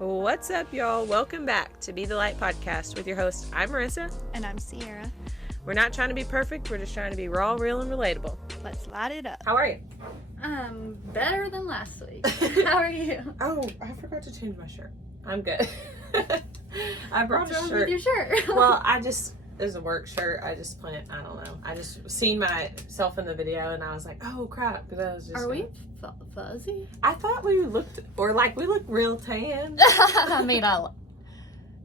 What's up, y'all? Welcome back to Be the Light podcast with your host. I'm Marissa. And I'm Sierra. We're not trying to be perfect. We're just trying to be raw, real, and relatable. Let's light it up. How are you? Better than last week. How are you? Oh, I forgot to change my shirt. I'm good. I brought What's a wrong shirt. with your shirt? Well, it's a work shirt. I don't know. I just seen myself in the video and I was like, oh crap. Because I was just. Are we fuzzy? I thought we looked, we look real tan. I mean,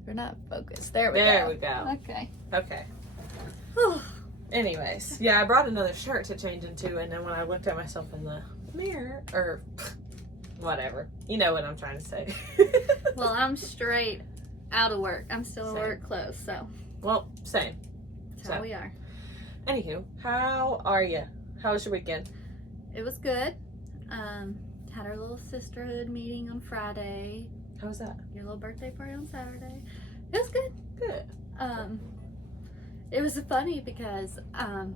we're not focused. There we go. Okay. Anyways, yeah, I brought another shirt to change into, and then when I looked at myself in the mirror, or whatever, you know what I'm trying to say. Well, I'm straight out of work. I'm still in Same. work clothes, so. Well, same. That's how we are. Anywho, how are you? How was your weekend? It was good. Had our little sisterhood meeting on Friday. How was that? Your little birthday party on Saturday. It was good. Good. It was funny because I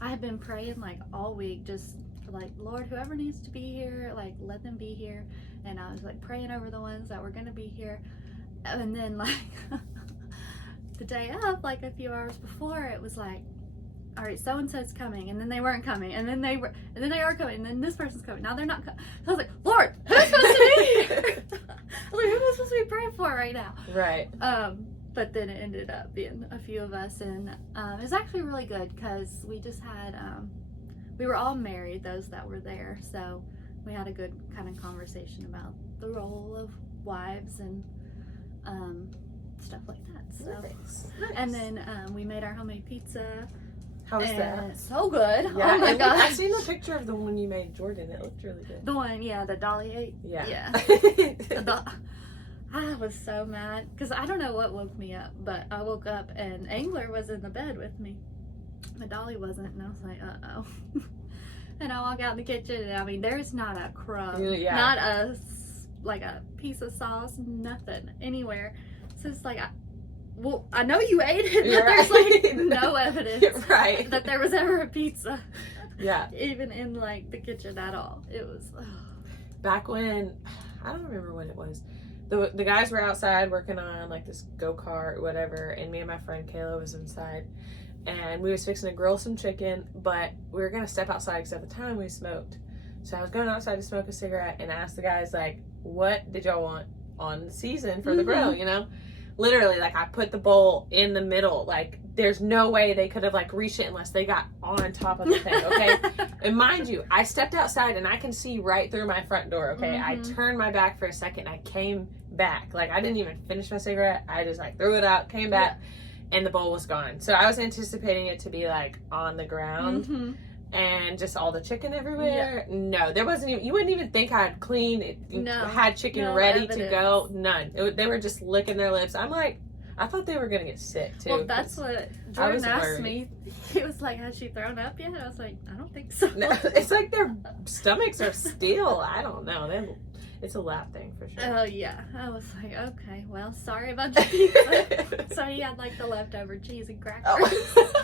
had been praying like all week, just like, Lord, whoever needs to be here, like, let them be here. And I was like praying over the ones that were gonna be here. And then like the day of, like a few hours before, it was like, all right, so and so's coming, and then they weren't coming, and then they are coming, and then this person's coming. Now they're not coming. So I was like, Lord, who's supposed to be here? I was like, who am I supposed to be praying for right now? Right. But then it ended up being a few of us, and it was actually really good because we just had, we were all married, those that were there, so we had a good kind of conversation about the role of wives and stuff like that. So, Nice. and then we made our homemade pizza. How was that? So good. Yeah, oh my gosh. I've seen a picture of the one you made, Jordan. It looked really good. The one, that Dolly ate. Yeah. I was so mad because I don't know what woke me up, but I woke up and Angler was in the bed with me, but Dolly wasn't, and I was like, uh-oh. And I walk out in the kitchen, and I mean, there's not a crumb, not a piece of sauce, nothing anywhere. So it's like, I know you ate it, but there's like no evidence that there was ever a pizza. Yeah. Even in like the kitchen at all. It was. Back when, I don't remember when it was. The guys were outside working on like this go-kart or whatever, and me and my friend Kayla was inside, and we was fixing to grill some chicken, but we were gonna step outside because at the time we smoked. So I was going outside to smoke a cigarette and asked the guys, like, what did y'all want on the season for the grill, you know? Literally, like, I put the bowl in the middle. Like, there's no way they could have, like, reached it unless they got on top of the thing, okay? And mind you, I stepped outside, and I can see right through my front door, okay? Mm-hmm. I turned my back for a second. I came back. Like, I didn't even finish my cigarette. I just, like, threw it out, came back, and the bowl was gone. So I was anticipating it to be, like, on the ground. And just all the chicken everywhere. No, there wasn't even, you wouldn't even think I had cleaned it, had chicken ready evidence. To go. None. They were just licking their lips. I'm like, I thought they were going to get sick too. Well, that's what Jordan asked me. He was like, has she thrown up yet? I was like, I don't think so. No, it's like their stomachs are still, I don't know. It's a lap thing for sure. Oh, yeah. I was like, okay, well, sorry about your pizza. So he had like the leftover cheese and crackers. Oh.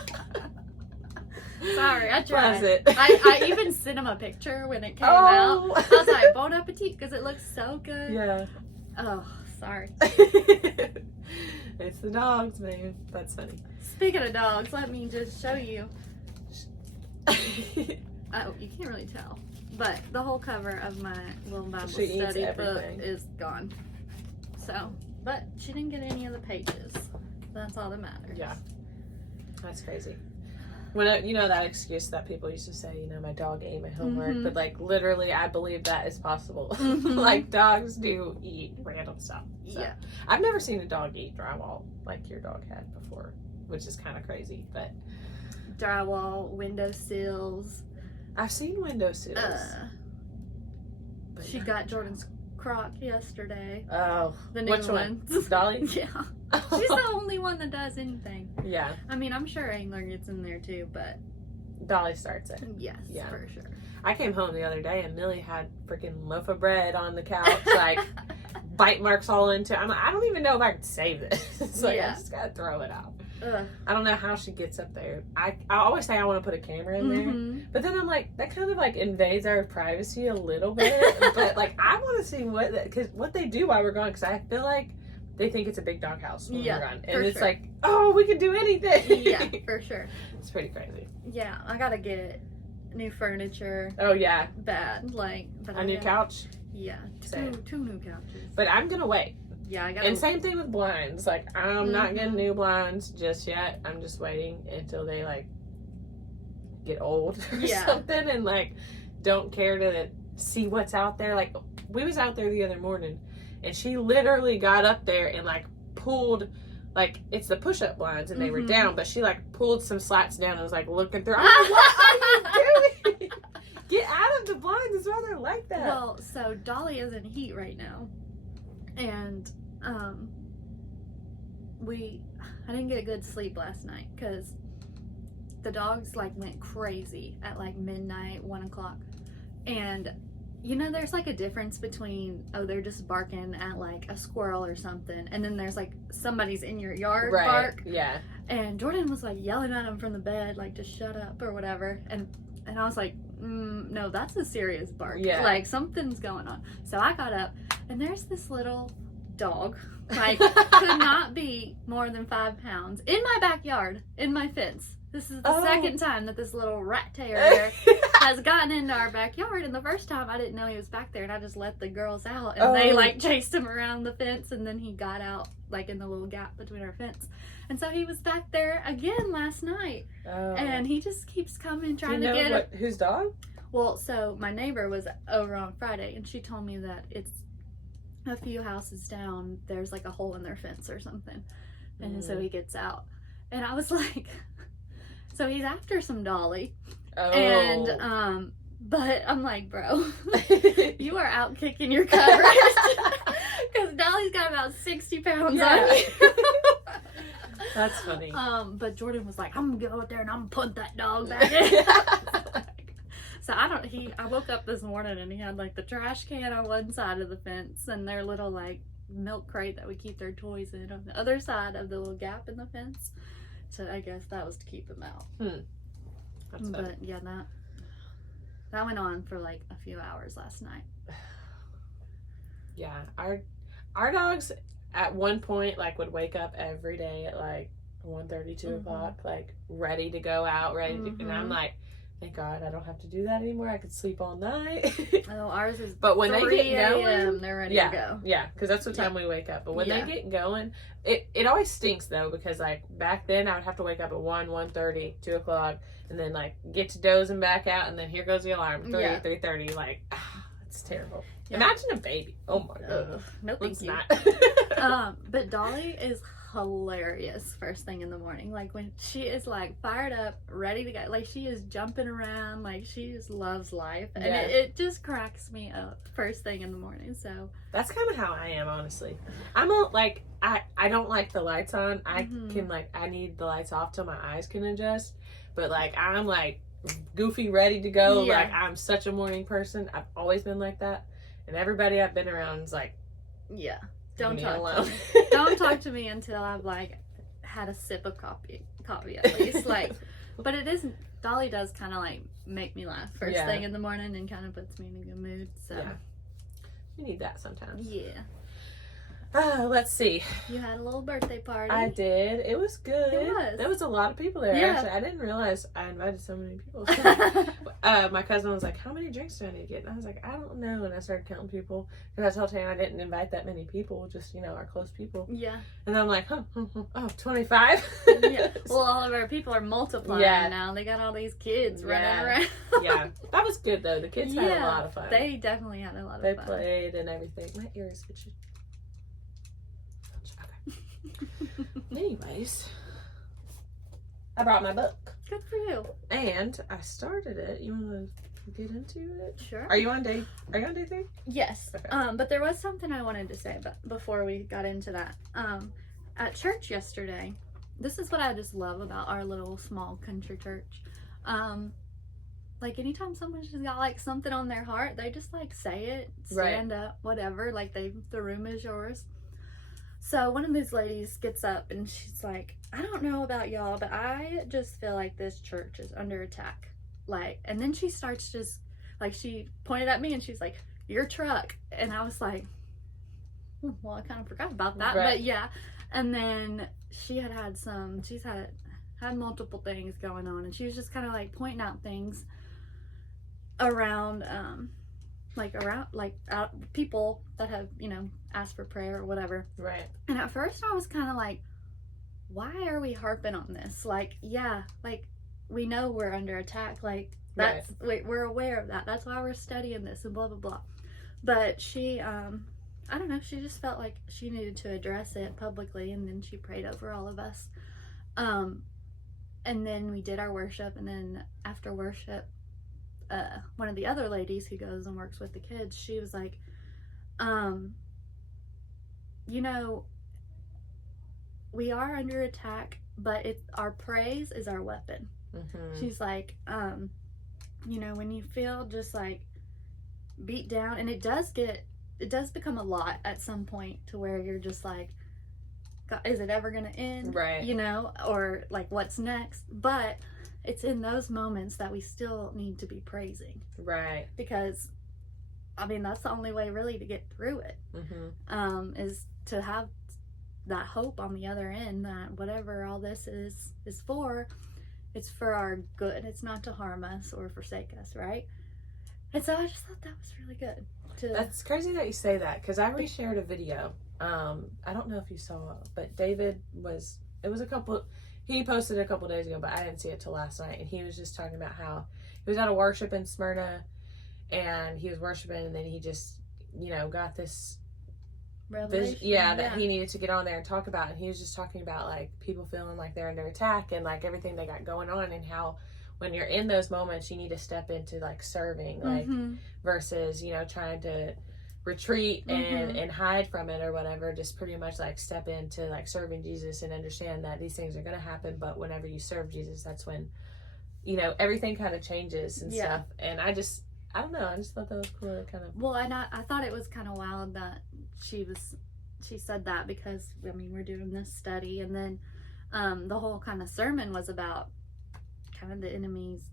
Sorry, I tried. I even sent him a picture when it came out. I was like, bon appetit, because it looks so good. Yeah. Oh, sorry. It's the dogs, man. That's funny. Speaking of dogs, let me just show you. Oh, you can't really tell. But the whole cover of my little Bible study book is gone. So, but she didn't get any of the pages. That's all that matters. Yeah. That's crazy. When you know that excuse that people used to say, you know, my dog ate my homework, but like literally, I believe that is possible. Like dogs do eat random stuff. So, yeah, I've never seen a dog eat drywall like your dog had before, which is kind of crazy. But drywall, windowsills. I've seen windowsills. She got Jordan's crock yesterday. Oh, the new which one? Dolly? Yeah. She's the only one that does anything. Yeah. I mean, I'm sure Angler gets in there too, but Dolly starts it. Yes, for sure. I came home the other day and Millie had freaking loaf of bread on the couch, like bite marks all into. I don't even know if I could save this. It's like I just gotta throw it out. Ugh. I don't know how she gets up there. I always say I want to put a camera in there, but then I'm like, that kind of like invades our privacy a little bit. But like, I want to see what they do while we're gone, because I feel like they think it's a big dog house when we're gone, and it's like, oh, we can do anything. Yeah, for sure. It's pretty crazy. Yeah, I gotta get new furniture. Oh yeah, bad. Like a new couch. Yeah, two new couches. But I'm gonna wait. Yeah, I gotta. And same thing with blinds. Like, I'm not getting new blinds just yet. I'm just waiting until they like get old or something, and like don't care to see what's out there. Like, we was out there the other morning, and she literally got up there and like pulled, like, it's the push-up blinds, and they were down, but she like pulled some slats down and was like looking through. I'm like, what are you doing? Get out of the blinds. It's why they're like that. Well, so Dolly is in heat right now, and I didn't get a good sleep last night because the dogs like went crazy at like midnight, 1 o'clock, and you know, there's like a difference between, oh, they're just barking at like a squirrel or something, and then there's like somebody's in your yard bark. Yeah. And Jordan was like yelling at him from the bed, like, just shut up or whatever, and I was like, no, that's a serious bark. Yeah. Like, something's going on. So I got up, and there's this little dog, like, could not be more than 5 pounds, in my backyard, in my fence. This is the second time that this little rat terrier has gotten into our backyard, and the first time I didn't know he was back there, and I just let the girls out, and they like chased him around the fence, and then he got out like in the little gap between our fence. And so he was back there again last night, and he just keeps coming, trying to get it. Whose dog? Well, so my neighbor was over on Friday, and she told me that it's a few houses down. There's like a hole in their fence or something, and so he gets out, and I was like, so he's after some Dolly, and but I'm like, bro, you are out kicking your covers, because Dolly's got about 60 pounds on you. That's funny. But Jordan was like, I'm gonna go out there and I'm gonna put that dog back in. So I woke up this morning and he had like the trash can on one side of the fence and their little like milk crate that we keep their toys in on the other side of the little gap in the fence. So I guess that was to keep them out. That's but funny. yeah, that went on for like a few hours last night. Yeah, our dogs at one point like would wake up every day at like 1:30, 2 o'clock, like ready to go out, and I'm like, thank God I don't have to do that anymore. I could sleep all night. Oh, ours is. But when they get going, they're ready to go. Yeah, because that's the time we wake up. But when they get going, it always stinks though, because like back then I would have to wake up at 1:30, 2 o'clock, and then like get to dozing back out, and then here goes the alarm, 3:30. Like, it's terrible. Yeah. Imagine a baby. Oh my God. No, thank you. Not. But Dolly is hilarious first thing in the morning. Like when she is like fired up, ready to go, like she is jumping around, like she just loves life, and it just cracks me up first thing in the morning. So that's kind of how I am, honestly. I'm like, I don't like the lights on. I can like, I need the lights off till my eyes can adjust. But like, I'm like goofy, ready to go. Like, I'm such a morning person. I've always been like that. And everybody I've been around is like, don't talk to me. Don't talk to me until I've like had a sip of coffee at least. Like, but it isn't. Dolly does kind of like make me laugh first thing in the morning and kind of puts me in a good mood. So you need that sometimes. Yeah. Let's see. You had a little birthday party. I did. It was good. It was. There was a lot of people there. Actually, I didn't realize I invited so many people. My cousin was like, "How many drinks do I need to get?" And I was like, "I don't know." And I started counting people because I told Tana I didn't invite that many people, just our close people. Yeah. And I'm like, 25. Yeah. Well, all of our people are multiplying now. They got all these kids running around. Yeah. That was good though. The kids had a lot of fun. They definitely had a lot of fun. They played and everything. My ears itchy. Anyways, I brought my book. Good for you. And I started it. You want to get into it? Sure. Are you on day 3? Yes. Okay. But there was something I wanted to say before we got into that. At church yesterday, this is what I just love about our little small country church. Like anytime someone's just got like something on their heart, they just like say it, stand up, whatever. Like the room is yours. So one of these ladies gets up and she's like, I don't know about y'all, but I just feel like this church is under attack. Like, and then she starts just, like, she pointed at me and she's like, your truck. And I was like, well, I kind of forgot about that. Right. But yeah. And then she's had multiple things going on. And she was just kind of like pointing out things around, people that have, asked for prayer or whatever. Right. And at first I was kind of like, why are we harping on this? Like, yeah, like, we know we're under attack. Like, that's, we're aware of that. That's why we're studying this and blah, blah, blah. But she, I don't know, she just felt like she needed to address it publicly, and then she prayed over all of us. And then we did our worship, and then after worship, one of the other ladies who goes and works with the kids, she was like, we are under attack, but our praise is our weapon. Mm-hmm. She's like, when you feel just like beat down, and it does become a lot at some point to where you're just like, God, is it ever going to end? Right. Or like, what's next? But it's in those moments that we still need to be praising. Right. Because, I mean, that's the only way really to get through it. Mm-hmm. Is to have that hope on the other end that whatever all this is for, it's for our good. It's not to harm us or forsake us, right? And so I just thought that was really good. That's crazy that you say that, because I reshared a video. I don't know if you saw, but David he posted a couple days ago, but I didn't see it till last night. And he was just talking about how he was at a worship in Smyrna, and he was worshiping, and then he just, got this revelation. That he needed to get on there and talk about. And he was just talking about like people feeling like they're under attack and like everything they got going on, and how when you're in those moments you need to step into like serving, like versus trying to retreat and hide from it or whatever. Just pretty much like step into like serving Jesus and understand that these things are going to happen, but whenever you serve Jesus, that's when everything kind of changes and stuff. And I don't know, I just thought that was cool. Kind of, well, and I thought it was kind of wild that she said that, because I mean, we're doing this study, and then the whole kind of sermon was about kind of the enemy's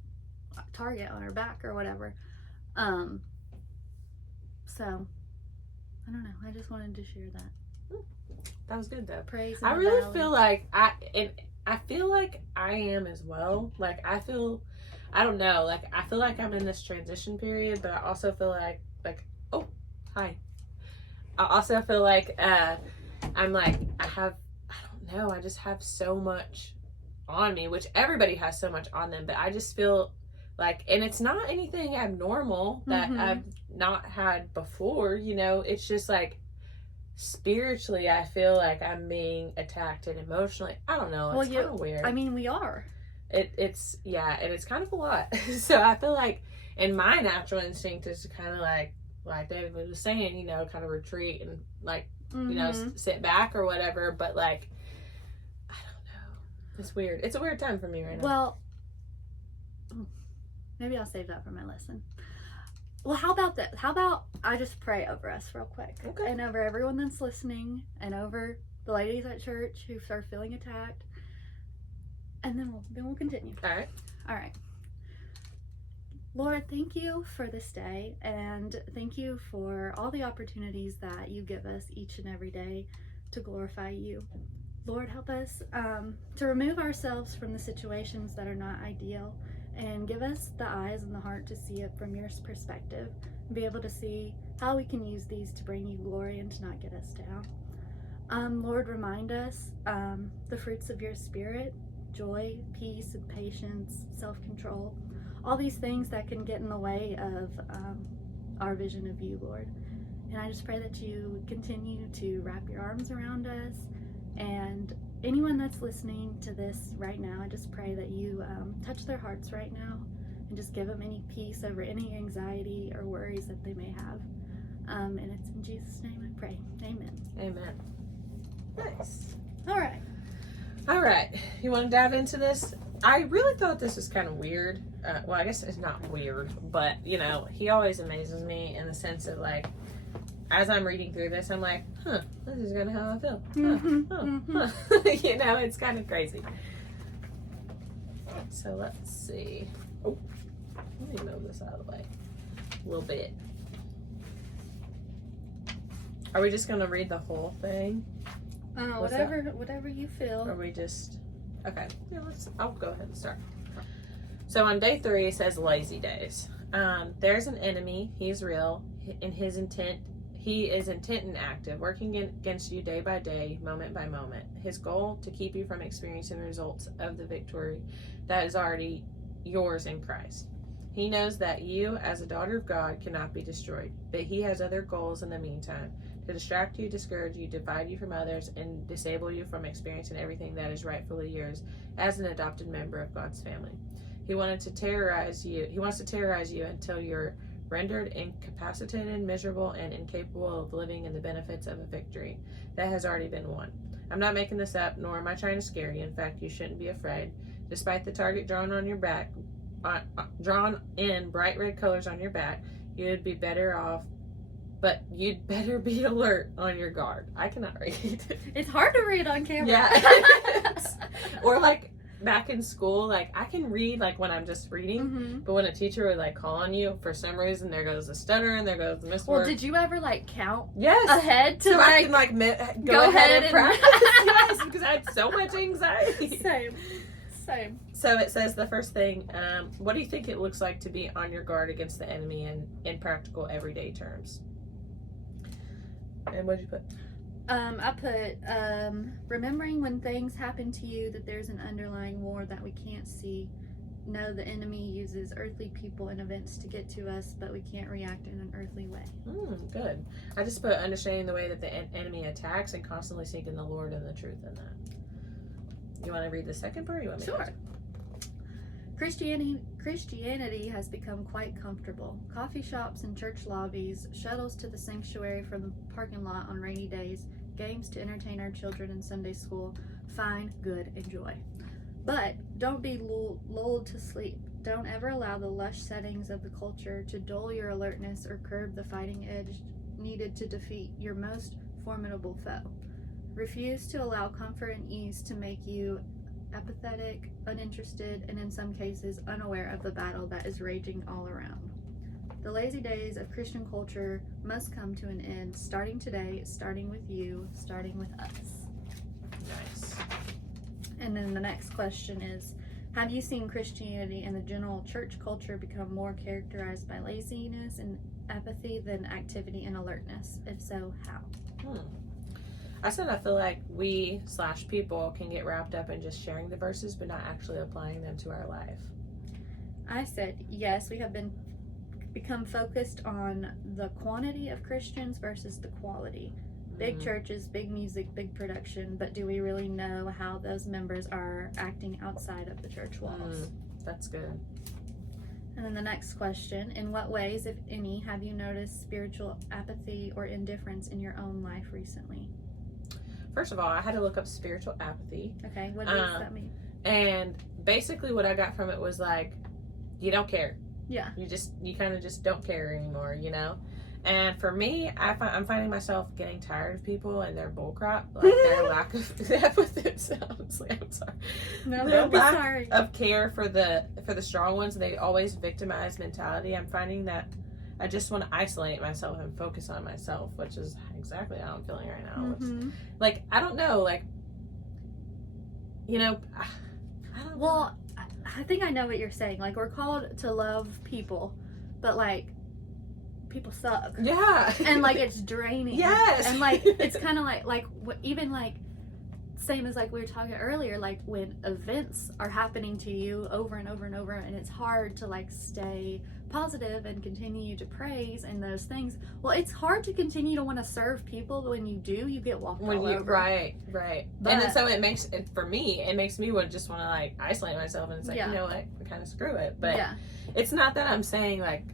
target on her back or whatever. So I don't know, I just wanted to share that. That was good though. Praise. I really feel like I feel like I am as well. Like I don't know, like I feel like I'm in this transition period, but I also feel like oh, hi. I also feel like I'm like, I don't know, I just have so much on me, which everybody has so much on them, but I just feel like, and it's not anything abnormal that I've not had before, it's just like spiritually I feel like I'm being attacked, and emotionally, I don't know, it's kind of weird. I mean, we are. It's and it's kind of a lot. So I feel like, and my natural instinct is to kind of like David was saying, kind of retreat and like, sit back or whatever. But like, I don't know. It's weird. It's a weird time for me right now. Well, maybe I'll save that for my lesson. Well, how about this? How about I just pray over us real quick? Okay. And over everyone that's listening, and over the ladies at church who are feeling attacked. And then we'll continue. All right. Lord, thank you for this day, and thank you for all the opportunities that you give us each and every day to glorify you. Lord, help us to remove ourselves from the situations that are not ideal, and give us the eyes and the heart to see it from your perspective, and be able to see how we can use these to bring you glory and to not get us down. Lord, remind us the fruits of your Spirit: joy, peace, and patience, self-control, all these things that can get in the way of our vision of you, Lord. And I just pray that you continue to wrap your arms around us, and anyone that's listening to this right now, I just pray that you touch their hearts right now and just give them any peace over any anxiety or worries that they may have. And it's in Jesus' name I pray. Amen. Amen. Nice. All right. You want to dive into this? I really thought this was kind of weird. Well, I guess it's not weird, but he always amazes me in the sense of like, as I'm reading through this, I'm like, this is kind of how I feel. You know, it's kind of crazy. So let's see. Oh, let me move this out of the way a little bit. Are we just going to read the whole thing? Whatever you feel. Or we just... Okay. Yeah, I'll go ahead and start. So on day 3, it says lazy days. There's an enemy. He's real. In his intent, he is intent and active, working against you day by day, moment by moment. His goal, to keep you from experiencing the results of the victory that is already yours in Christ. He knows that you, as a daughter of God, cannot be destroyed, but he has other goals in the meantime, to distract you, discourage you, divide you from others, and disable you from experiencing everything that is rightfully yours as an adopted member of God's family. He wants to terrorize you until you're rendered incapacitated, miserable, and incapable of living in the benefits of a victory that has already been won. I'm not making this up, nor am I trying to scare you. In fact, you shouldn't be afraid. Despite the target drawn on your back, drawn in bright red colors on your back, you'd be better off, but you'd better be alert on your guard. I cannot read. It's hard to read on camera. Yeah. Or like back in school, like I can read like when I'm just reading, but when a teacher would like call on you, for some reason there goes the stutter and there goes the misword. Well, did you ever like count to ahead to I can go ahead and practice? Yes, because I had so much anxiety. Same. So it says the first thing, what do you think it looks like to be on your guard against the enemy in practical everyday terms? And what did you put? I put, remembering when things happen to you that there's an underlying war that we can't see. No, the enemy uses earthly people and events to get to us, but we can't react in an earthly way. Good. I just put understanding the way that the enemy attacks and constantly seeking the Lord and the truth in that. You want to read the second part? Or you want me Sure. to? Christianity has become quite comfortable. Coffee shops and church lobbies, shuttles to the sanctuary from the parking lot on rainy days, games to entertain our children in Sunday school. Fine, good, enjoy. But don't be lulled to sleep. Don't ever allow the lush settings of the culture to dull your alertness or curb the fighting edge needed to defeat your most formidable foe. Refuse to allow comfort and ease to make you apathetic, uninterested, and in some cases unaware of the battle that is raging all around. The lazy days of Christian culture must come to an end, starting today, starting with you, starting with us. Nice. And then the next question is, have you seen Christianity and the general church culture become more characterized by laziness and apathy than activity and alertness? If so, how? I said I feel like we/people can get wrapped up in just sharing the verses but not actually applying them to our life. I said yes, we have become focused on the quantity of Christians versus the quality. Big churches, big music, big production, but do we really know how those members are acting outside of the church walls? That's good. And then the next question, in what ways, if any, have you noticed spiritual apathy or indifference in your own life recently? First of all, I had to look up spiritual apathy. Okay, what does that mean? And basically what I got from it was like, you don't care. Yeah. You kind of just don't care anymore, you know? And for me, I'm finding myself getting tired of people and their bullcrap, like their lack of, honestly, I'm sorry. No, their don't be lack sorry. of care for the strong ones. They always victimize mentality. I'm finding that I just want to isolate myself and focus on myself, which is exactly how I'm feeling right now. Which, like, I don't know, like, you know, I don't know. Well, I think I know what you're saying. Like, we're called to love people, but, like, people suck. Yeah. And, like, it's draining. Yes. And, like, it's kind of like, even, like, same as, like, we were talking earlier, like, when events are happening to you over and over and over, and it's hard to, like, stay positive and continue to praise and those things. Well, it's hard to continue to want to serve people, but when you do, you get walked all over. Right. But, and then so it makes it makes me just want to like isolate myself, and it's like, you know what, kind of screw it. But it's not that I'm saying like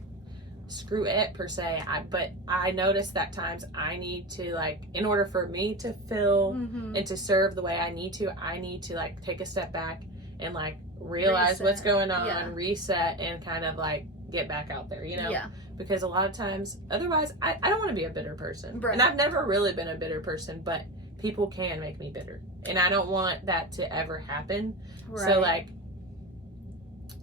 screw it per se. But I notice that times I need to, like, in order for me to feel and to serve the way I need to like take a step back and like realize what's going on, reset, and kind of like get back out there, you know? Because a lot of times, otherwise, I don't want to be a bitter person. Right. And I've never really been a bitter person, but people can make me bitter. And I don't want that to ever happen. Right. So, like,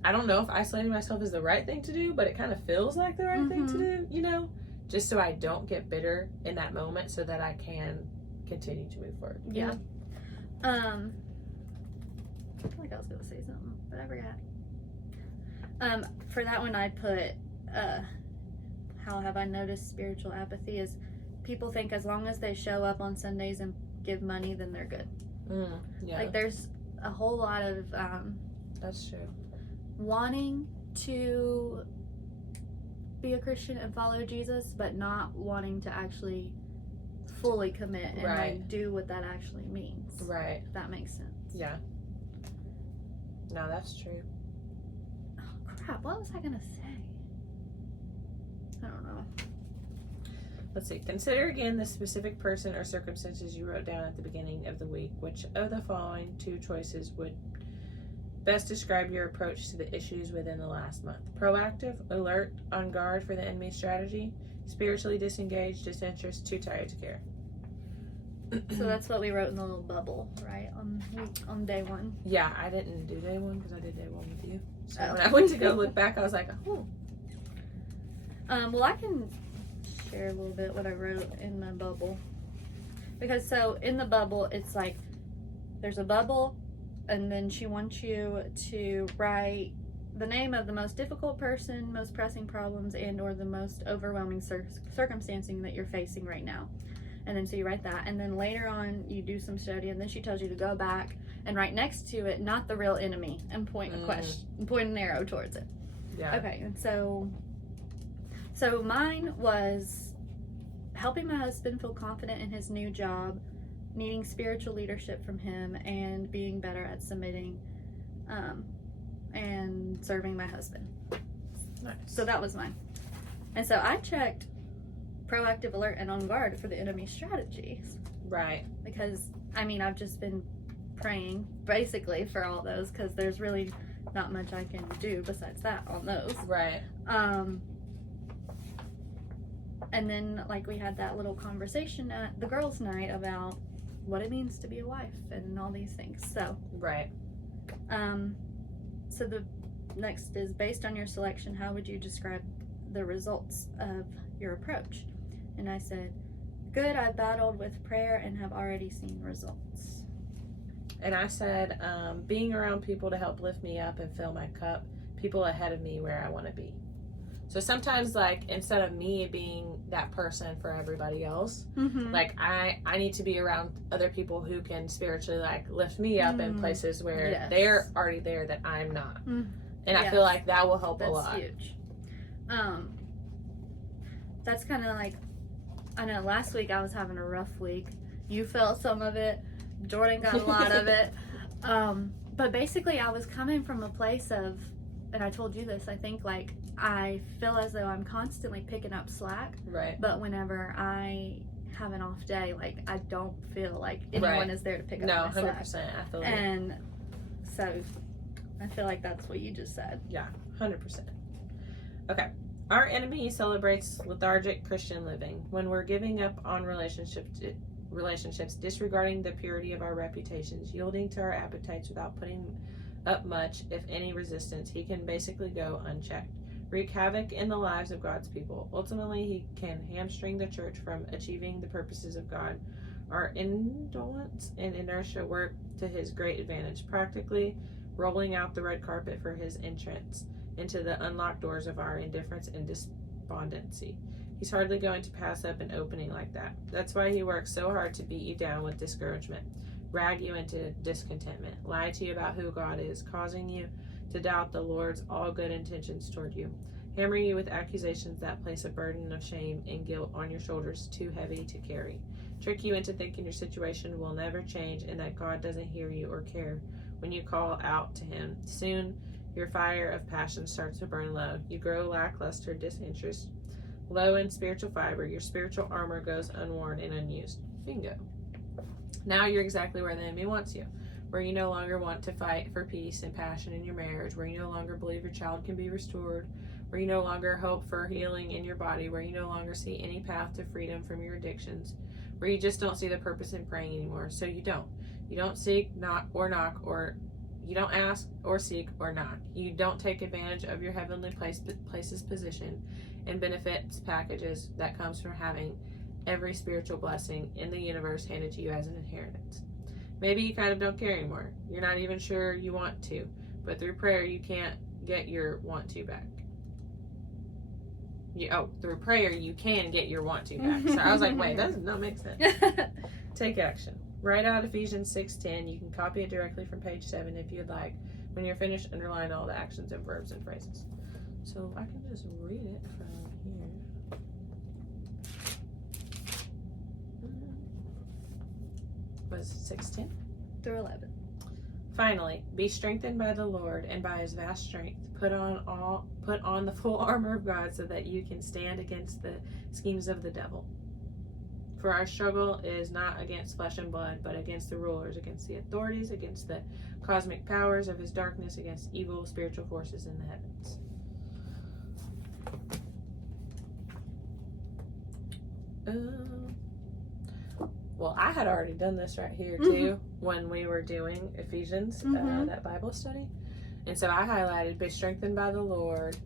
I don't know if isolating myself is the right thing to do, but it kind of feels like the right thing to do, you know? Just so I don't get bitter in that moment so that I can continue to move forward. Yeah. I feel like I was going to say something, but I forgot. For that one, I put, how have I noticed spiritual apathy is people think as long as they show up on Sundays and give money, then they're good. Yeah. Like, there's a whole lot of, that's true. wanting to be a Christian and follow Jesus, but not wanting to actually fully commit and like do what that actually means. Right. If that makes sense. Yeah. No, that's true. Oh crap, what was I gonna say? I don't know. Let's see. Consider again the specific person or circumstances you wrote down at the beginning of the week. Which of the following two choices would best describe your approach to the issues within the last month? Proactive, alert, on guard for the enemy's strategy, spiritually disengaged, disinterested, too tired to care. So that's what we wrote in the little bubble, right? On day one. Yeah, I didn't do day one because I did day one with you. So when I went to go look back, I was like, oh. Well, I can share a little bit what I wrote in the bubble. Because so in the bubble, it's like there's a bubble, and then she wants you to write the name of the most difficult person, most pressing problems, and or the most overwhelming circumstancing that you're facing right now. And then so you write that, and then later on you do some study, and then she tells you to go back and write next to it, not the real enemy, and point a question, point an arrow towards it. Yeah. Okay, and so mine was helping my husband feel confident in his new job, needing spiritual leadership from him, and being better at submitting and serving my husband. Nice. So that was mine. And so I checked proactive, alert, and on guard for the enemy strategies. Right. Because, I mean, I've just been praying basically for all those because there's really not much I can do besides that on those. Right. And then, like, we had that little conversation at the girls' night about what it means to be a wife and all these things. So, right. So the next is, based on your selection, how would you describe the results of your approach? And I said, good, I've battled with prayer and have already seen results. And I said, being around people to help lift me up and fill my cup, people ahead of me where I want to be. So sometimes, like, instead of me being that person for everybody else, like, I need to be around other people who can spiritually, like, lift me up in places where they're already there that I'm not. And I feel like that will help a lot. That's huge. That's kind of like, I know last week I was having a rough week. You felt some of it. Jordan got a lot of it. But basically I was coming from a place of, and I told you this, I think, like, I feel as though I'm constantly picking up slack. Right. But whenever I have an off day, like, I don't feel like anyone is there to pick up my slack. 100%. I feel and so I feel like that's what you just said. Yeah, 100%. Okay. Our enemy celebrates lethargic Christian living. When we're giving up on relationships, disregarding the purity of our reputations, yielding to our appetites without putting up much, if any, resistance, he can basically go unchecked, wreak havoc in the lives of God's people. Ultimately, he can hamstring the church from achieving the purposes of God. Our indolence and inertia work to his great advantage, practically rolling out the red carpet for his entrance into the unlocked doors of our indifference and despondency. He's hardly going to pass up an opening like that. That's why he works so hard to beat you down with discouragement, drag you into discontentment, lie to you about who God is, causing you to doubt the Lord's all good intentions toward you, hammering you with accusations that place a burden of shame and guilt on your shoulders too heavy to carry, trick you into thinking your situation will never change and that God doesn't hear you or care when you call out to him. Soon, your fire of passion starts to burn low. You grow lackluster, disinterest, low in spiritual fiber. Your spiritual armor goes unworn and unused. Bingo. Now you're exactly where the enemy wants you, where you no longer want to fight for peace and passion in your marriage, where you no longer believe your child can be restored, where you no longer hope for healing in your body, where you no longer see any path to freedom from your addictions, where you just don't see the purpose in praying anymore. So you don't seek, knock, or you don't ask or seek or knock. You don't take advantage of your heavenly place's position and benefits packages that comes from having every spiritual blessing in the universe handed to you as an inheritance. Maybe you kind of don't care anymore. You're not even sure you want to, but through prayer you can't get your want to back. Through prayer you can get your want to back. So I was like, wait, that does not make sense. Take action. Write out Ephesians 6:10. You can copy it directly from page 7 if you'd like. When you're finished, underline all the actions and verbs and phrases. So I can just read it from here. Was 6:10? Through 11. Finally, be strengthened by the Lord and by his vast strength. Put on the full armor of God so that you can stand against the schemes of the devil. For our struggle is not against flesh and blood, but against the rulers, against the authorities, against the cosmic powers of his darkness, against evil spiritual forces in the heavens. Well, I had already done this right here too when we were doing Ephesians, that Bible study. And so I highlighted, be strengthened by the Lord,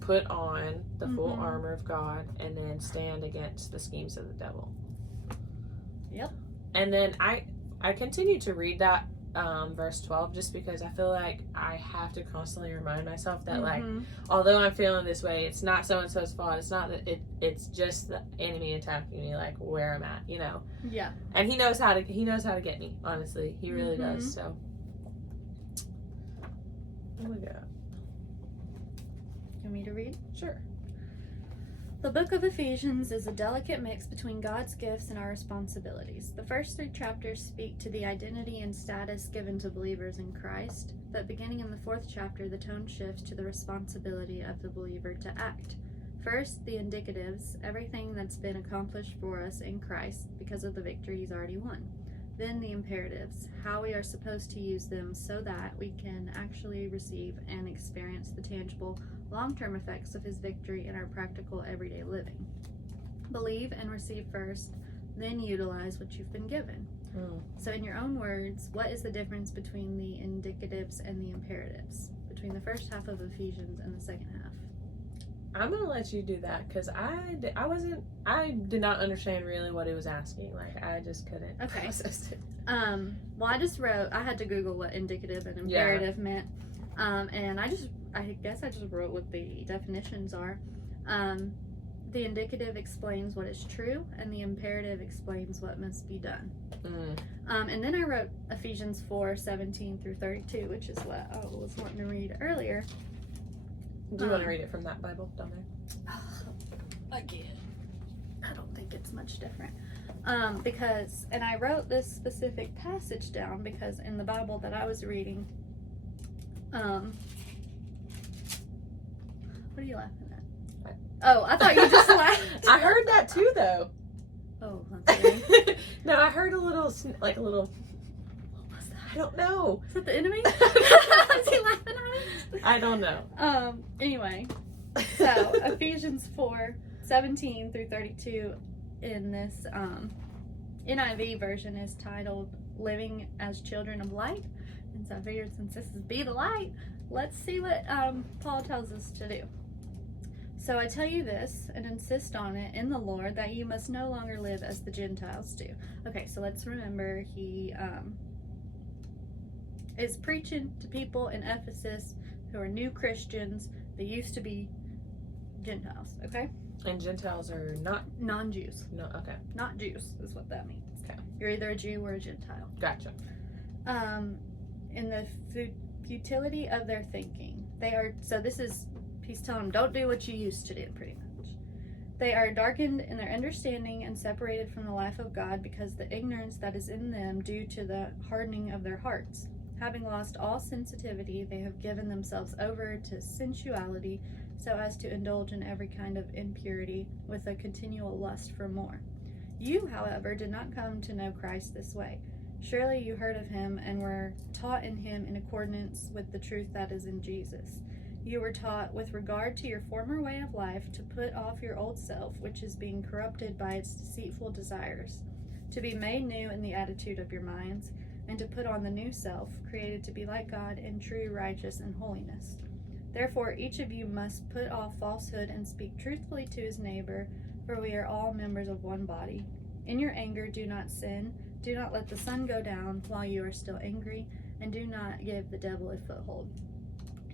put on the full armor of God, and then stand against the schemes of the devil. Yep. And then I continue to read that verse 12 just because I feel like I have to constantly remind myself that like, although I'm feeling this way, it's not so-and-so's fault. It's not that it's just the enemy attacking me, like where I'm at, you know. Yeah. And he knows how to get me, honestly. He really does. So here we go. You want me to read? Sure. The book of Ephesians is a delicate mix between God's gifts and our responsibilities. The first 3 chapters speak to the identity and status given to believers in Christ, but beginning in the 4th chapter, the tone shifts to the responsibility of the believer to act. First, the indicatives, everything that's been accomplished for us in Christ because of the victory he's already won. Then the imperatives, how we are supposed to use them so that we can actually receive and experience the tangible, long-term effects of his victory in our practical everyday living. Believe and receive first, then utilize what you've been given. So in your own words, what is the difference between the indicatives and the imperatives, between the first half of Ephesians and the second half? I'm gonna let you do that because I did not understand really what he was asking. Like I just couldn't process it. Well, I had to Google what indicative and imperative meant, and I guess I just wrote what the definitions are. The indicative explains what is true, and the imperative explains what must be done. And then I wrote Ephesians 4:17 through 32, which is what I was wanting to read earlier. Do you want to read it from that Bible down there? Again, I don't think it's much different. Because, and I wrote this specific passage down because in the Bible that I was reading, what are you laughing at? Oh, I thought you just laughed. I heard that too, though. Oh, I'm sorry. No, I heard a little. What was that? I don't know. Is that the enemy? Is he laughing at us? I don't know. Anyway, so Ephesians 4:17 through 32 in this NIV version is titled "Living as Children of Light," and so I figured since this is "Be the Light," let's see what Paul tells us to do. So I tell you this and insist on it in the Lord that you must no longer live as the Gentiles do. Okay, so let's remember he is preaching to people in Ephesus who are new Christians. They used to be Gentiles, okay? And Gentiles are not non-Jews. No, okay. Not Jews is what that means. Okay. You're either a Jew or a Gentile. Gotcha. In the futility of their thinking, he's telling them, don't do what you used to do, pretty much. They are darkened in their understanding and separated from the life of God because the ignorance that is in them due to the hardening of their hearts. Having lost all sensitivity, they have given themselves over to sensuality so as to indulge in every kind of impurity with a continual lust for more. You, however, did not come to know Christ this way. Surely you heard of him and were taught in him in accordance with the truth that is in Jesus. you were taught with regard to your former way of life to put off your old self, which is being corrupted by its deceitful desires, to be made new in the attitude of your minds, and to put on the new self, created to be like God in true righteousness and holiness. Therefore, each of you must put off falsehood and speak truthfully to his neighbor, for we are all members of one body. In your anger, do not sin. Do not let the sun go down while you are still angry, and do not give the devil a foothold.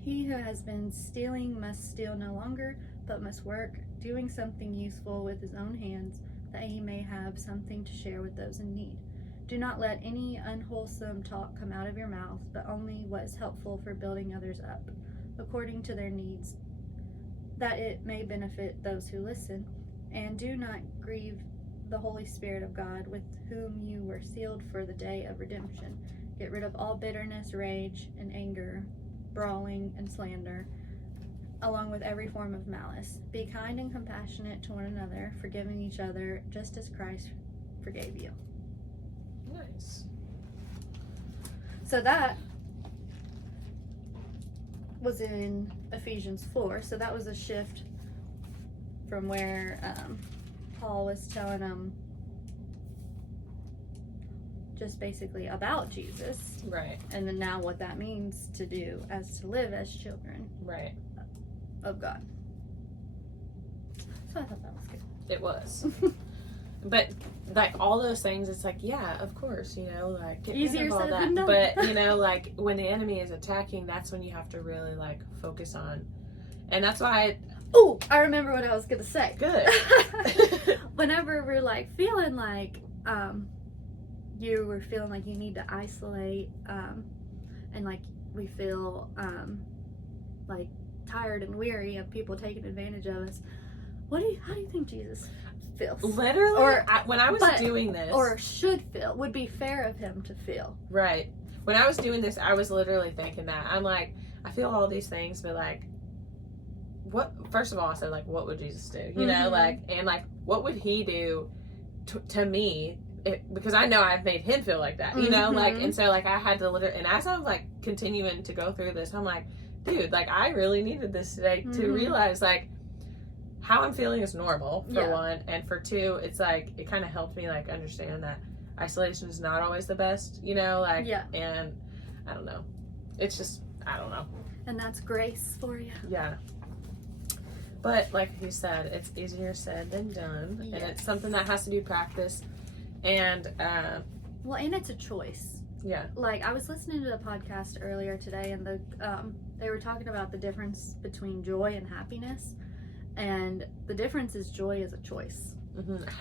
He who has been stealing must steal no longer, but must work, doing something useful with his own hands, that he may have something to share with those in need. Do not let any unwholesome talk come out of your mouth, but only what is helpful for building others up, according to their needs, that it may benefit those who listen. And do not grieve the Holy Spirit of God, with whom you were sealed for the day of redemption. Get rid of all bitterness, rage, and anger, brawling, and slander, along with every form of malice. Be kind and compassionate to one another, forgiving each other, just as Christ forgave you. Nice. So that was in Ephesians 4. So that was a shift from where Paul was telling them just basically about Jesus. Right. And then now what that means to do as to live as children Right. of God. So I thought that was good. It was. But like all those things, it's like, yeah, of course, you know, like get rid Easier of all said that. than done. But you know, like when the enemy is attacking, that's when you have to really like focus on, and that's why. Oh, I remember what I was gonna say. Good. Whenever we're like feeling like you were feeling like you need to isolate, and like we feel like tired and weary of people taking advantage of us. How do you think Jesus feels? Literally, Or when I was doing this, or should feel, would be fair of him to feel. right. When I was doing this, I was literally thinking that. I'm like, I feel all these things, but like, what? First of all, I said like, what would Jesus do? You know, like, and like, what would he do to me? Because I know I've made him feel like that, you know, like, and so like I had to literally, and as I was like continuing to go through this, I'm like, dude, like I really needed this today to realize like how I'm feeling is normal for one, and for two, it's like it kind of helped me like understand that isolation is not always the best, you know, like, and I don't know, it's just, I don't know, and that's grace for you. Yeah. But like you said, it's easier said than done, and it's something that has to be practiced. And well, and it's a choice. Yeah. Like I was listening to a podcast earlier today, and they were talking about the difference between joy and happiness, and the difference is joy is a choice.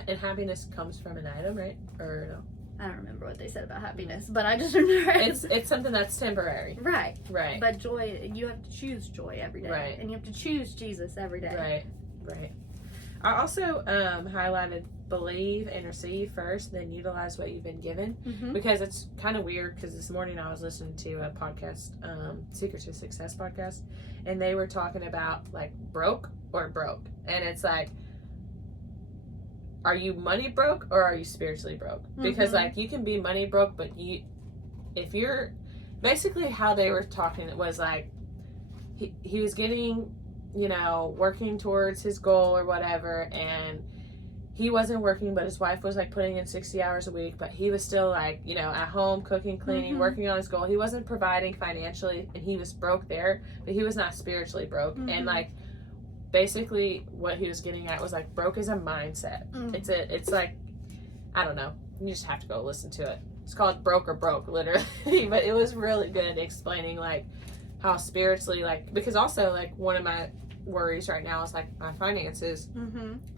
And happiness comes from an item, right? Or no? I don't remember what they said about happiness, but I just remember it's something that's temporary. Right. Right. But joy, you have to choose joy every day. Right. And you have to choose Jesus every day. Right. Right. I also highlighted believe and receive first, then utilize what you've been given, because it's kind of weird. Because this morning I was listening to a podcast, Secrets of Success podcast, and they were talking about like broke or broke, and it's like, are you money broke or are you spiritually broke? Because like you can be money broke, but if you're basically how they were talking, it was like he was getting, you know, working towards his goal or whatever, and he wasn't working, but his wife was like putting in 60 hours a week, but he was still like, you know, at home cooking, cleaning, working on his goal. He wasn't providing financially, and he was broke there, but he was not spiritually broke. And like basically what he was getting at was like broke is a mindset. It's like, I don't know, you just have to go listen to it. It's called Broke or Broke, literally. But it was really good explaining like how spiritually, like, because also like one of my worries right now is like my finances,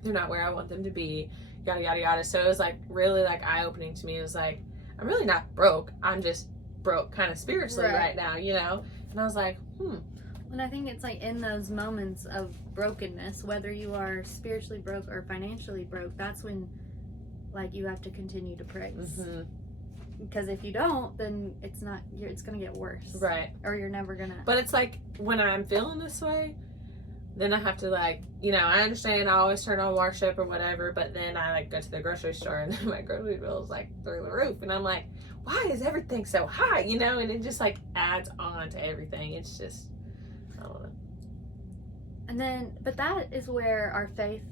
they're not where I want them to be, yada yada yada. So it was like really like eye-opening to me. It was like, I'm really not broke, I'm just broke kind of spiritually right now, you know. And I was like, And I think it's like in those moments of brokenness, whether you are spiritually broke or financially broke, that's when like you have to continue to praise. Because if you don't, then it's gonna get worse, right? Or you're never gonna. But it's like when I'm feeling this way, then I have to like, you know, I understand I always turn on worship or whatever, but then I like go to the grocery store and then my grocery bill is like through the roof, and I'm like, why is everything so high, you know? And it just like adds on to everything. It's just, I don't know. And then, but that is where our faith,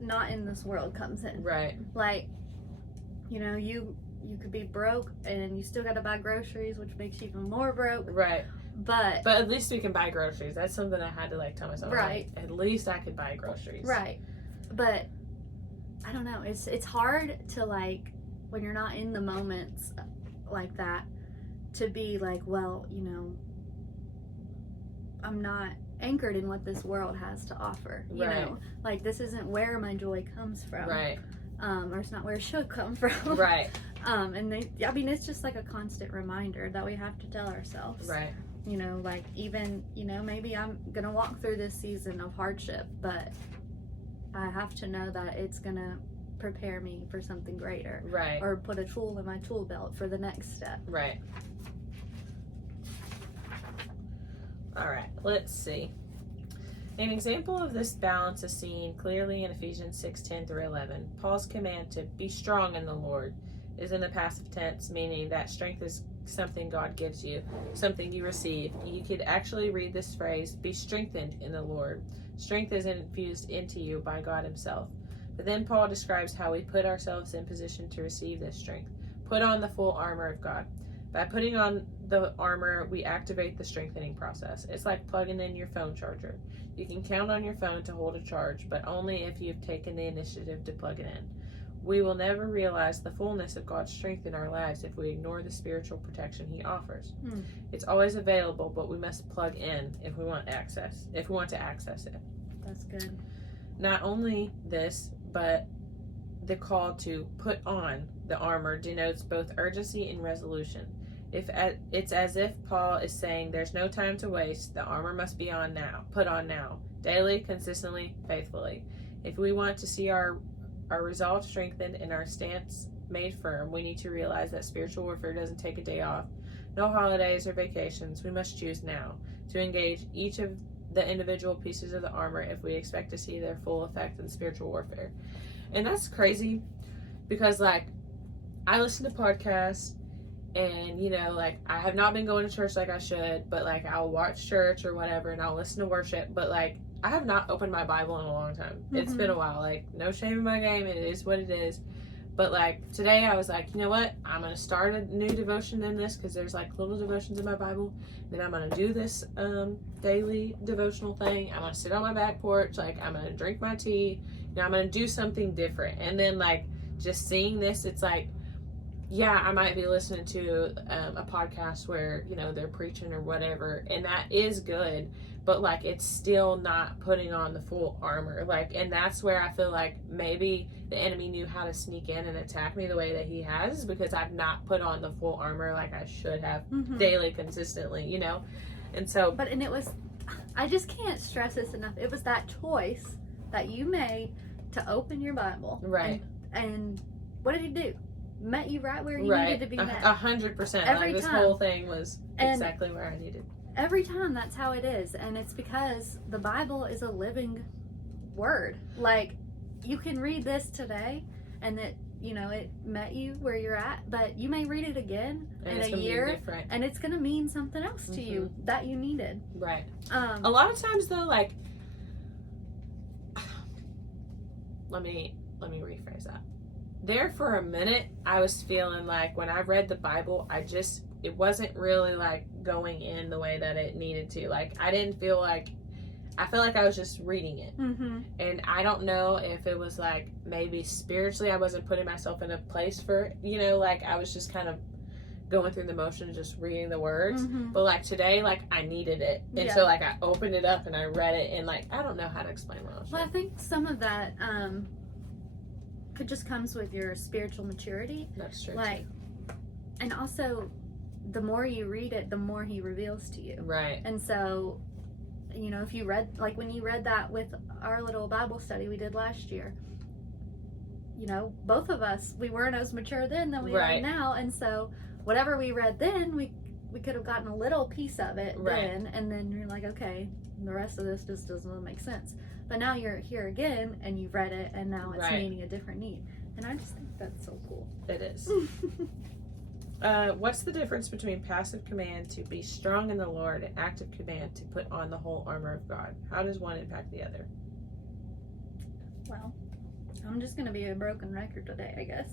not in this world, comes in. Right. Like, you know, you could be broke and you still got to buy groceries, which makes you even more broke. Right. But at least we can buy groceries. That's something I had to like tell myself. Right. Like, at least I could buy groceries. Right. But I don't know. It's hard to, like, when you're not in the moments like that, to be like, well, you know, I'm not anchored in what this world has to offer. You know, like, this isn't where my joy comes from. Right. Or it's not where it should come from. Right. I mean, it's just like a constant reminder that we have to tell ourselves. Right. You know, like, even, you know, maybe I'm gonna walk through this season of hardship, but I have to know that it's gonna prepare me for something greater. Right. Or put a tool in my tool belt for the next step. Right. All right, let's see. An example of this balance is seen clearly in Ephesians 6:10-11. Paul's command to be strong in the Lord is in the passive tense, meaning that strength is something God gives you, something you receive. You could actually read this phrase, be strengthened in the Lord. Strength is infused into you by God himself. But then Paul describes how we put ourselves in position to receive this strength. Put on the full armor of God. By putting on the armor, we activate the strengthening process. It's like plugging in your phone charger. You can count on your phone to hold a charge, but only if you've taken the initiative to plug it in. We will never realize the fullness of God's strength in our lives if we ignore the spiritual protection he offers. It's always available, but we must plug in if we want to access it. That's good. Not only this, but the call to put on the armor denotes both urgency and resolution. It's as if Paul is saying there's no time to waste. The armor must be on now, put on now, daily, consistently, faithfully. If we want to see our resolve strengthened and our stance made firm, we need to realize that spiritual warfare doesn't take a day off. No holidays or vacations. We must choose now to engage each of the individual pieces of the armor if we expect to see their full effect in spiritual warfare. And that's crazy because, like, I listen to podcasts and, you know, like, I have not been going to church like I should, but, like, I'll watch church or whatever and I'll listen to worship, but, like, I have not opened my Bible in a long time. It's been a while. Like, no shame in my game. It is what it is. But, like, today I was like, you know what? I'm going to start a new devotion in this because there's, like, little devotions in my Bible. Then I'm going to do this daily devotional thing. I'm going to sit on my back porch. Like, I'm going to drink my tea. You know, I'm going to do something different. And then, like, just seeing this, it's like, yeah, I might be listening to a podcast where, you know, they're preaching or whatever. And that is good. But, like, it's still not putting on the full armor. Like, and that's where I feel like maybe the enemy knew how to sneak in and attack me the way that he has, because I've not put on the full armor like I should have daily, consistently, you know? And so... And it was... I just can't stress this enough. It was that choice that you made to open your Bible. Right. And what did he do? Met you right where you needed to be met. 100%. Every like, this time. whole thing was exactly where I needed. Every time, that's how it is. And it's because the Bible is a living word. Like, you can read this today and it, you know, it met you where you're at, but you may read it again in a year and it's going to mean something else to you that you needed. Right. A lot of times though, like, let me rephrase that. There for a minute, I was feeling like when I read the Bible, it wasn't really like going in the way that it needed to. Like, I felt like I was just reading it. And I don't know if it was like maybe spiritually I wasn't putting myself in a place for, you know, like I was just kind of going through the motion, just reading the words. But like today, like I needed it. And so like I opened it up and I read it, and like, I don't know how to explain what I was Well, I think some of that could just comes with your spiritual maturity. That's true. Like, and also the more you read it, the more he reveals to you. Right. And so, you know, if you read, like when you read that with our little Bible study we did last year, you know, both of us, we weren't as mature then than we are now. And so whatever we read then, we could have gotten a little piece of it then. And then you're like, okay, the rest of this just doesn't make sense. But now you're here again and you've read it, and now it's meaning a different need. And I just think that's so cool. It is. What's the difference between passive command to be strong in the Lord and active command to put on the whole armor of God? How does one impact the other? Well, I'm just going to be a broken record today, I guess.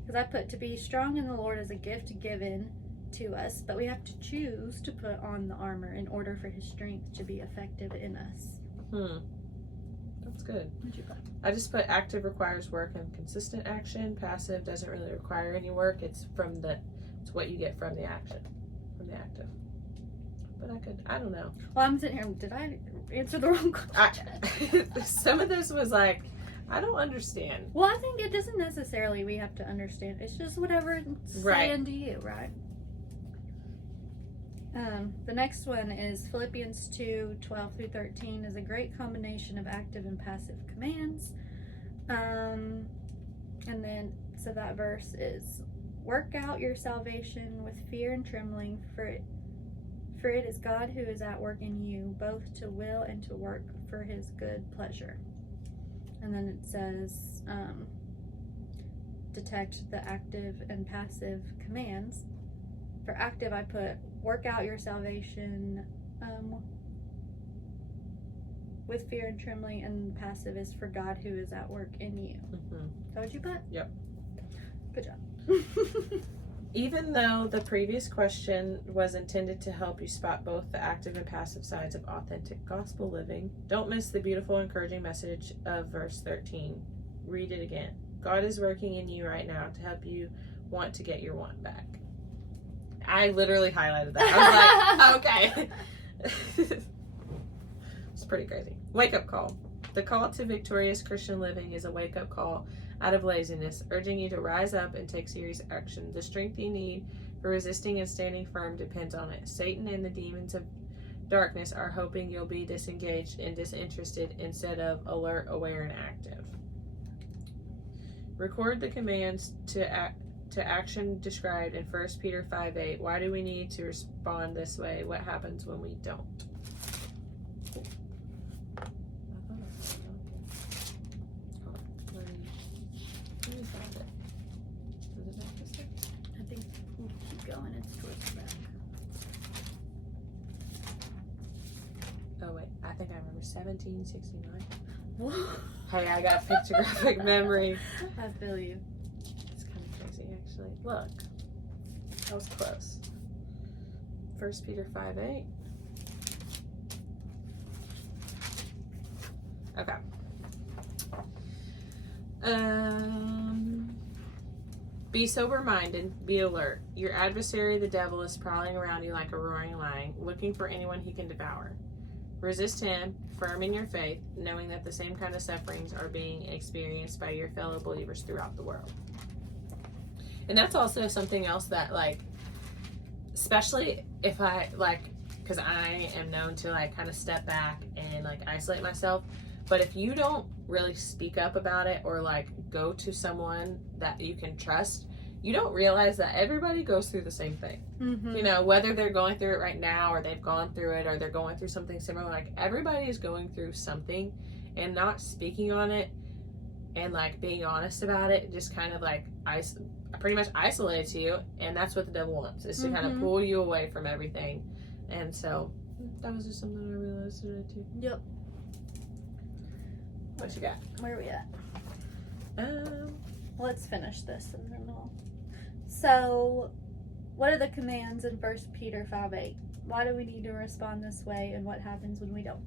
Because I put to be strong in the Lord as a gift given to us, but we have to choose to put on the armor in order for his strength to be effective in us. That's good. What'd you put? I just put active requires work and consistent action. Passive doesn't really require any work. It's what you get from the action, from the active. But I don't know. Well, I'm sitting here, did I answer the wrong question? Some of this was like, I don't understand. Well, I think it doesn't necessarily we have to understand. It's just whatever it's saying to you, right? The next one is Philippians 2:12-13 is a great combination of active and passive commands. And then, so that verse is, work out your salvation with fear and trembling, for it is God who is at work in you, both to will and to work for his good pleasure. And then it says, detect the active and passive commands. For active, I put work out your salvation with fear and trembling, and passive is for God who is at work in you. How would you put? Yep. Good job. Even though the previous question was intended to help you spot both the active and passive sides of authentic gospel living, don't miss the beautiful, encouraging message of verse 13. Read it again. God is working in you right now to help you want to get your want back. I literally highlighted that. I was like, okay. It's pretty crazy. Wake-up call. The call to victorious Christian living is a wake-up call out of laziness, urging you to rise up and take serious action. The strength you need for resisting and standing firm depends on it. Satan and the demons of darkness are hoping you'll be disengaged and disinterested instead of alert, aware, and active. Record the commands to action described in 1 Peter 5:8. Why do we need to respond this way? What happens when we don't? I think we'll keep going. It's towards the back. Oh wait, I think I remember 1769. Whoa. Hey, I got pictographic memory. I feel you. It's kind of crazy, actually. Look, that was close. 1 Peter 5:8. Okay. Be sober-minded, be alert. Your adversary, the devil, is prowling around you like a roaring lion, looking for anyone he can devour. Resist him, firm in your faith, knowing that the same kind of sufferings are being experienced by your fellow believers throughout the world. And that's also something else that, like, especially if I, like, because I am known to, like, kind of step back and, like, isolate myself. But if you don't really speak up about it or, like, go to someone that you can trust, you don't realize that everybody goes through the same thing. Mm-hmm. You know, whether they're going through it right now or they've gone through it or they're going through something similar, like, everybody is going through something, and not speaking on it and, like, being honest about it just kind of, like, pretty much isolates you, and that's what the devil wants, is to kind of pull you away from everything. And so that was just something I realized today too. Yep. What you got? Where are we at? Let's finish this and then we'll. So, what are the commands in 1 Peter 5:8? Why do we need to respond this way, and what happens when we don't?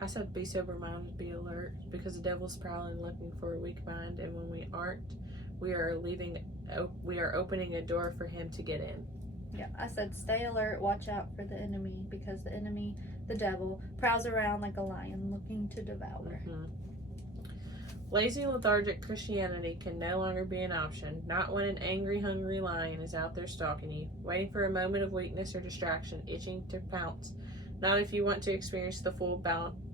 I said be sober-minded, be alert, because the devil's prowling looking for a weak mind, and when we aren't, we are opening a door for him to get in. Yeah, I said stay alert, watch out for the enemy, because the enemy, the devil, prowls around like a lion looking to devour. Lazy, lethargic Christianity can no longer be an option, not when an angry, hungry lion is out there stalking you, waiting for a moment of weakness or distraction, itching to pounce, not if you want to experience the full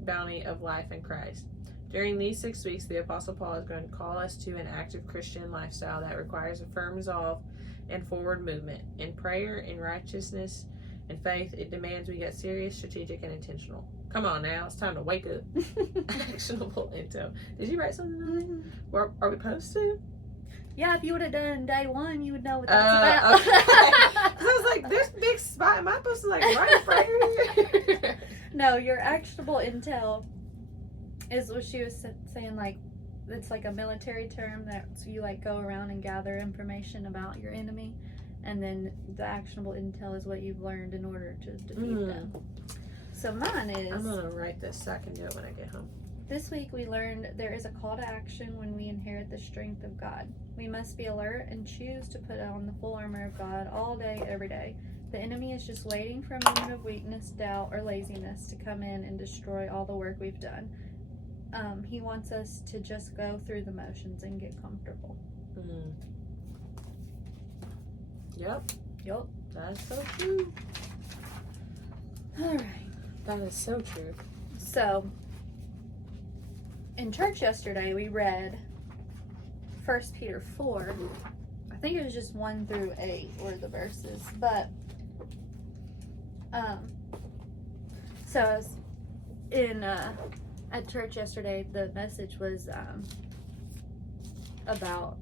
bounty of life in Christ. During these 6 weeks, the Apostle Paul is going to call us to an active Christian lifestyle that requires a firm resolve and forward movement. In prayer, in righteousness, and faith, it demands we get serious, strategic, and intentional. Come on now, it's time to wake up. Actionable intel. Did you write something on it? Are we supposed to? Yeah, if you would have done day 1, you would know what that's about. Okay. 'Cause I was like, there's a big spot. Am I supposed to like right here? No, your actionable intel is what she was saying. Like, it's like a military term that you like go around and gather information about your enemy, and then the actionable intel is what you've learned in order to defeat them. So mine is. I'm gonna write this so I can do it when I get home. This week we learned there is a call to action when we inherit the strength of God. We must be alert and choose to put on the full armor of God all day, every day. The enemy is just waiting for a moment of weakness, doubt, or laziness to come in and destroy all the work we've done. He wants us to just go through the motions and get comfortable. Yep. That's so true. All right. That is so true. So, in church yesterday, we read 1 Peter 4. I think it was just 1 through 8 were the verses. But, so I was at church yesterday, the message was about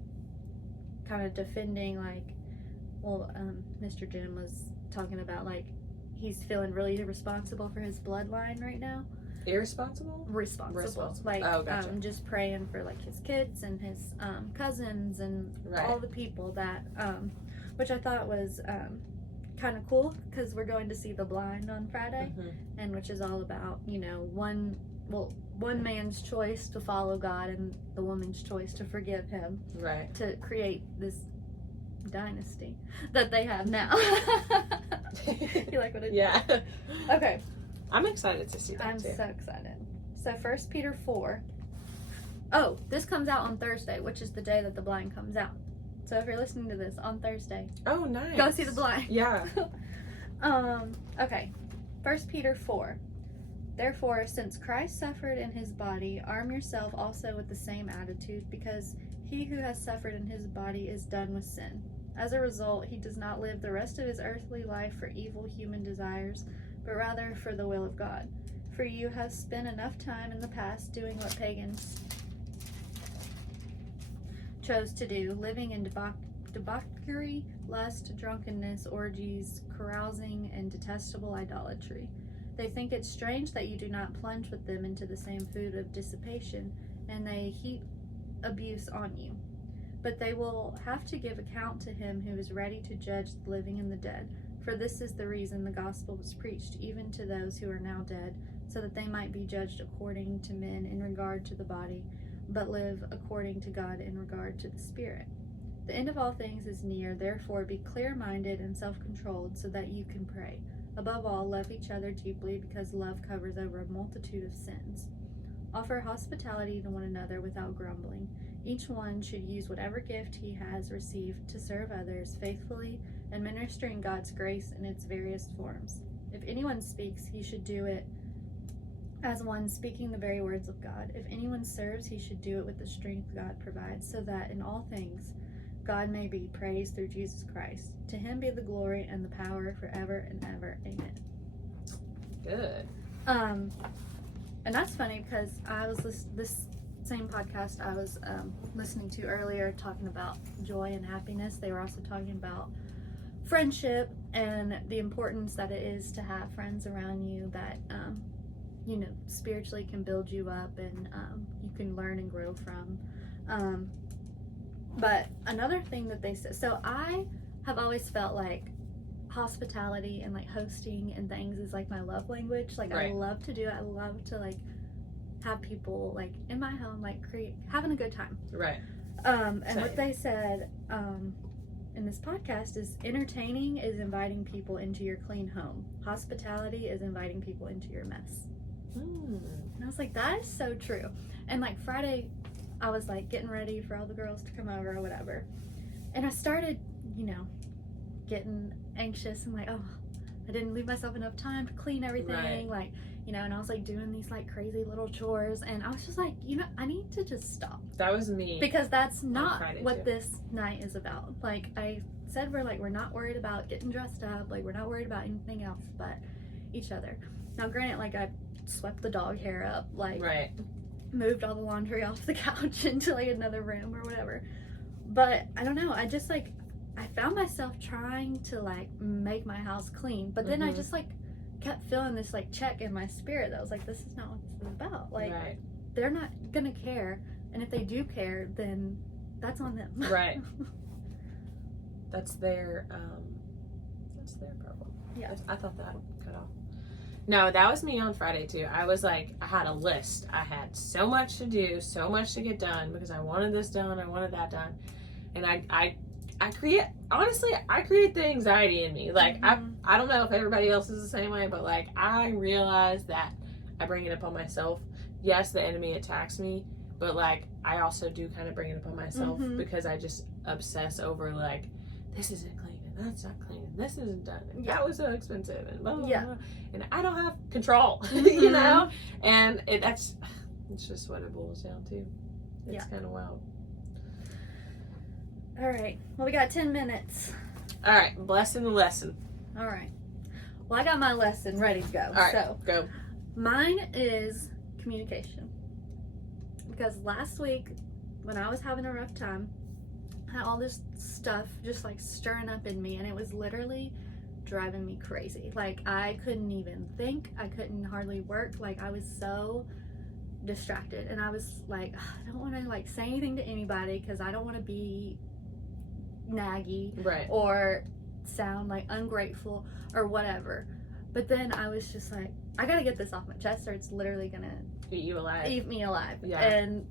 kind of defending, like, Mr. Jim was talking about, like, he's feeling really responsible for his bloodline right now. Irresponsible? Responsible. Like, gotcha. Just praying for, like, his kids and his cousins and all the people that, which I thought was kind of cool, because we're going to see The Blind on Friday, and which is all about, you know, one man's choice to follow God and the woman's choice to forgive him. Right. To create this dynasty that they have now. You like what it is? Yeah. Okay. I'm excited to see that I'm too. so excited. So 1 Peter 4. Oh, this comes out on Thursday, which is the day that The Blind comes out. So if you're listening to this on Thursday, oh nice, go see The Blind. Yeah. Okay. 1 Peter 4. Therefore, since Christ suffered in his body, arm yourself also with the same attitude, because he who has suffered in his body is done with sin. As a result, he does not live the rest of his earthly life for evil human desires, but rather for the will of God. For you have spent enough time in the past doing what pagans chose to do, living in debauchery, lust, drunkenness, orgies, carousing, and detestable idolatry. They think it strange that you do not plunge with them into the same food of dissipation, and they heap abuse on you. But they will have to give account to him who is ready to judge the living and the dead. For this is the reason the gospel was preached, even to those who are now dead, so that they might be judged according to men in regard to the body, but live according to God in regard to the spirit. The end of all things is near, therefore be clear-minded and self-controlled, so that you can pray. Above all, love each other deeply, because love covers over a multitude of sins. Offer hospitality to one another without grumbling. Each one should use whatever gift he has received to serve others faithfully, administering God's grace in its various forms. If anyone speaks, he should do it as one speaking the very words of God. If anyone serves, he should do it with the strength God provides, so that in all things God may be praised through Jesus Christ. To him be the glory and the power forever and ever. Amen. Good. And that's funny, because I was this same podcast I was listening to earlier, talking about joy and happiness. They were also talking about friendship and the importance that it is to have friends around you that you know, spiritually can build you up, and you can learn and grow from. But another thing that they said, so I have always felt like hospitality and like hosting and things is like my love language. Like, I love to do it. I love to like have people like in my home, like having a good time. Right. And same. What they said in this podcast is entertaining is inviting people into your clean home. Hospitality is inviting people into your mess. And I was like, that is so true. And like Friday, I was like getting ready for all the girls to come over or whatever. And I started, you know, getting anxious and like, oh, I didn't leave myself enough time to clean everything. Like, you know, and I was like doing these like crazy little chores, and I was just like, you know, I need to just stop. That was me. Because that's not what this night is about. Like I said, we're not worried about getting dressed up. Like, we're not worried about anything else but each other. Now, granted, like I swept the dog hair up, like moved all the laundry off the couch into like another room or whatever. But I don't know. I just like, I found myself trying to like make my house clean, but then I just like kept feeling this like check in my spirit that was like, this is not what this is about. Like, they're not gonna care, and if they do care, then that's on them. Right. That's their problem. Yeah. I thought that cut off. No, that was me on Friday too. I was like, I had a list. I had so much to do, so much to get done because I wanted this done, I wanted that done. And I create the anxiety in me. Like, I don't know if everybody else is the same way, but like, I realize that I bring it upon myself. Yes, the enemy attacks me, but like, I also do kind of bring it upon myself because I just obsess over like, this isn't clean and that's not clean and this isn't done and that was so expensive and blah, blah, blah. And I don't have control, you know? And it's just what it boils down to. It's kind of wild. All right. Well, we got 10 minutes. All right. Blessing the lesson. All right. Well, I got my lesson ready to go. All right. So, go. Mine is communication. Because last week, when I was having a rough time, I had all this stuff just like stirring up in me, and it was literally driving me crazy. Like, I couldn't even think. I couldn't hardly work. Like, I was so distracted, and I was like, I don't want to like say anything to anybody because I don't want to be naggy or sound like ungrateful or whatever. But then I was just like, I gotta get this off my chest or it's literally gonna eat me alive. And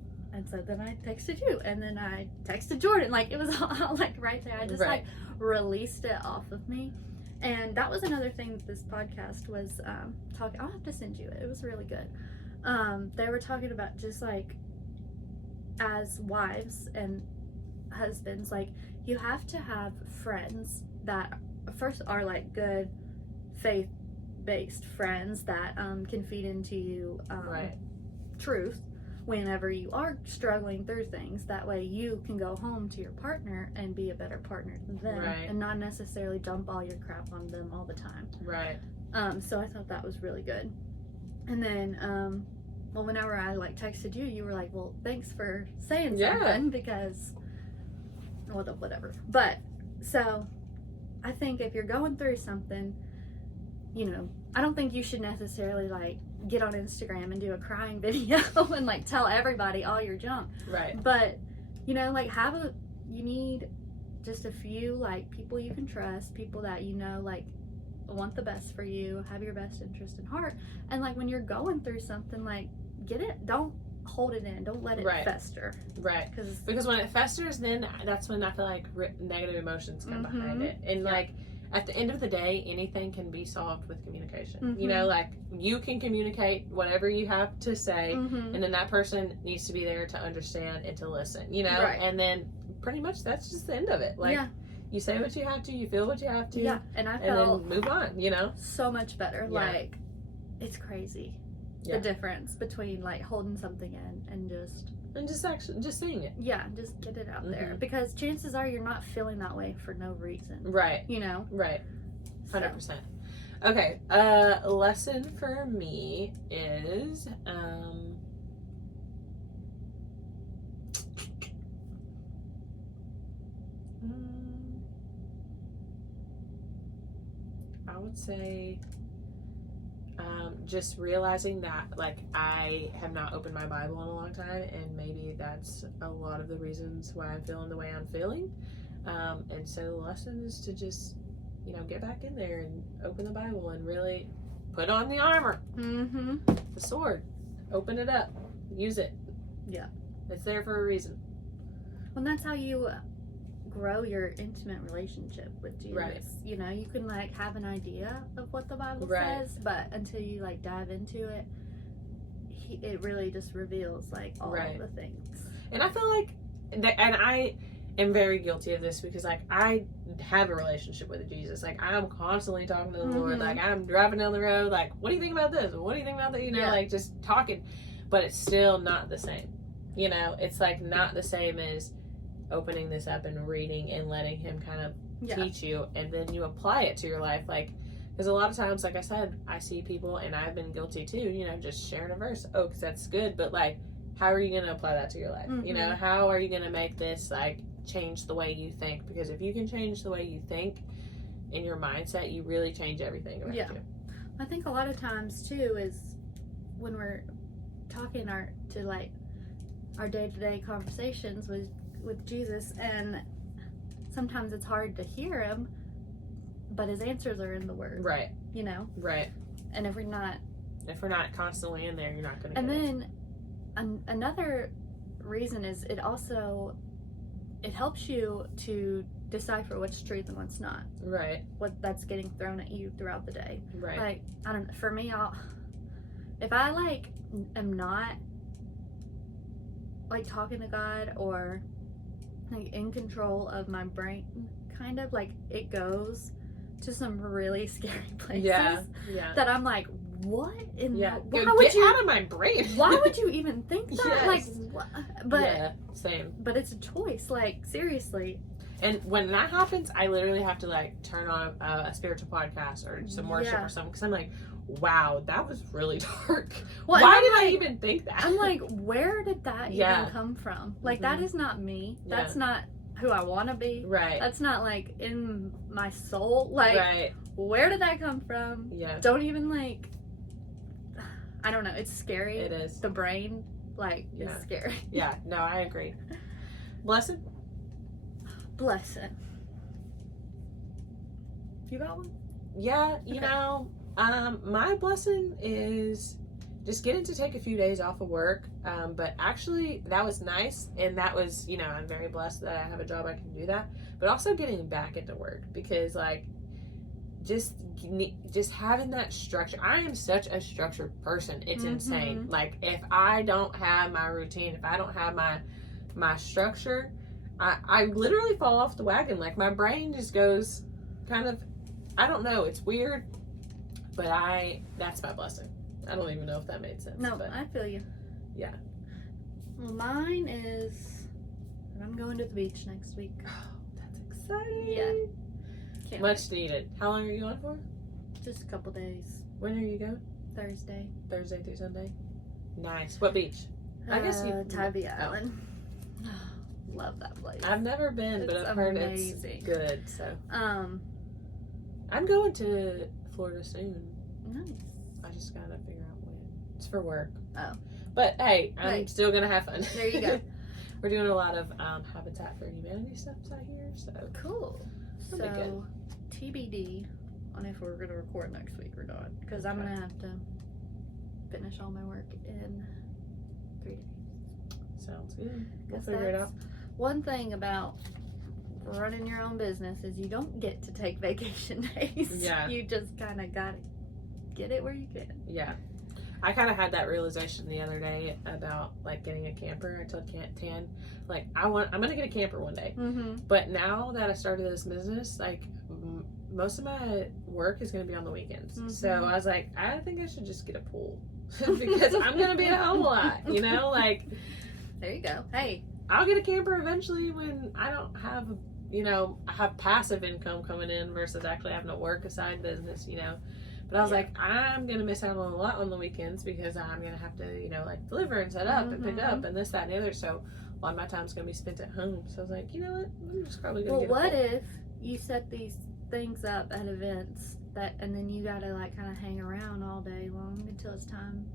so then I texted you, and then I texted Jordan. Like, it was all like right there. I just like released it off of me. And that was another thing that this podcast was talking. I'll have to send you it. It was really good. They were talking about just like, as wives and husbands, like, you have to have friends that first are like good faith-based friends that can feed into you truth whenever you are struggling through things. That way you can go home to your partner and be a better partner than them, and not necessarily dump all your crap on them all the time. So I thought that was really good. And then well, whenever I like texted you, you were like, well, thanks for saying something, because whatever. But so I think if you're going through something, you know, I don't think you should necessarily like get on Instagram and do a crying video and like tell everybody all your junk. But, you know, like, you need just a few like people you can trust, people that you know like want the best for you, have your best interest in heart. And like, when you're going through something, like, get it, don't hold it in, don't let it fester. Because when it festers, then that's when I feel like negative emotions come behind it. And like, at the end of the day, anything can be solved with communication. You know, like, you can communicate whatever you have to say, and then that person needs to be there to understand and to listen, you know? And then pretty much that's just the end of it. Like, you say what you have to, you feel what you have to, and I felt and then move on, you know? So much better. Like, it's crazy. The difference between like holding something in and just saying it. Just get it out there, because chances are you're not feeling that way for no reason. You know? 100%. Okay, lesson for me is I would say just realizing that, like, I have not opened my Bible in a long time, and maybe that's a lot of the reasons why I'm feeling the way I'm feeling. And so the lesson is to just, you know, get back in there and open the Bible and really put on the armor, the sword, open it up, use it. It's there for a reason. Well, that's how you grow your intimate relationship with Jesus. You know, you can like have an idea of what the Bible says, but until you like dive into it, it really just reveals like all the things. And I feel like and I am very guilty of this, because like, I have a relationship with Jesus. Like, I'm constantly talking to the Lord. Like, I'm driving down the road, like, what do you think about this? What do you think about that? You know, like, just talking, but it's still not the same. You know, it's like not the same as opening this up and reading and letting him kind of teach you, and then you apply it to your life. Like, because a lot of times, like I said, I see people, and I've been guilty too, you know, just sharing a verse. Oh, because that's good, but like, how are you going to apply that to your life? You know, how are you going to make this like change the way you think, because if you can change the way you think in your mindset, you really change everything about you. I think a lot of times too is when we're talking our day-to-day conversations with Jesus, and sometimes it's hard to hear him, but his answers are in the word. Right. You know? Right. And if we're not constantly in there, you're not going to And get then another reason is it helps you to decipher what's truth and what's not. Right. What that's getting thrown at you throughout the day. Right. Like, I don't know, for me, if I like am not like talking to God or like in control of my brain, kind of like it goes to some really scary places. Yeah. That I'm like, what in yeah. why Go, would get you out of my brain? Why would you even think that? Yes. Like, what? But yeah, same. But it's a choice. Like, seriously. And when that happens, I literally have to like turn on a spiritual podcast or some worship or something, because I'm like, wow, that was really dark. Well, why did I even think that? I'm like, where did that even come from? Like, that is not me. That's not who I want to be. Right. That's not like in my soul. Like, where did that come from? Yeah. Don't even like, I don't know. It's scary. It is. The brain, like, is scary. Yeah. No, I agree. Blessed? Blessed. You got one? Yeah, you know, my blessing is just getting to take a few days off of work. But actually, that was nice, and that was, you know, I'm very blessed that I have a job I can do that. But also getting back into work, because like just having that structure. I am such a structured person. It's insane. Like, if I don't have my routine, if I don't have my structure, I literally fall off the wagon. Like, my brain just goes kind of, I don't know, it's weird, but that's my blessing. I don't even know if that made sense. No, but I feel you. Yeah. Well, mine is, I'm going to the beach next week. Oh, that's exciting. Yeah. Can't Much needed. How long are you going for? Just a couple days. When are you going? Thursday. Thursday through Sunday. Nice. What beach? I guess you. Tybee Island. Love that place. I've never been, but I've heard it's good. So I'm going to Florida soon. Nice. I just gotta figure out when. It's for work. Oh. But hey, I'm still gonna have fun. There you go. We're doing a lot of Habitat for Humanity stuff out here, so cool. That'll be good. TBD on if we're gonna record next week or not, because I'm gonna have to finish all my work in 3 days. Sounds good. We'll figure it out. One thing about running your own business is you don't get to take vacation days. Yeah. You just kind of gotta get it where you can. Yeah. I kind of had that realization the other day about like getting a camper. I told Tan, like, I'm gonna get a camper one day. But now that I started this business, like most of my work is gonna be on the weekends. So I was like, I think I should just get a pool because I'm gonna be at home a lot. You know, like, there you go. Hey, I'll get a camper eventually when I don't have, you know, I have passive income coming in versus actually having to work a side business, you know. But I was like, I'm going to miss out on a lot on the weekends because I'm going to have to, you know, like deliver and set up and pick up and this, that, and the other. So a lot of my time's going to be spent at home. So I was like, you know what? I'm just probably going to get a pool. Well, what if you set these things up at events and then you got to like kind of hang around all day long until it's time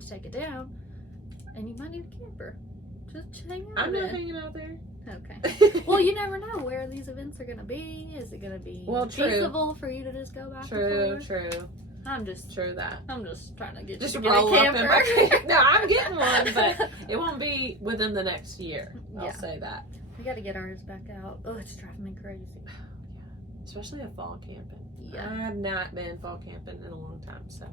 to take it down, and you might need a camper. Just hang out. I'm not hanging out there. Okay. Well, you never know where these events are going to be. Is it going to be feasible for you to just go back and forth? True. I'm just trying to get you to get a camper. No, I'm getting one, but it won't be within the next year. I'll say that. We got to get ours back out. Oh, it's driving me crazy. Yeah. Especially a fall camping. Yeah. I have not been fall camping in a long time, so.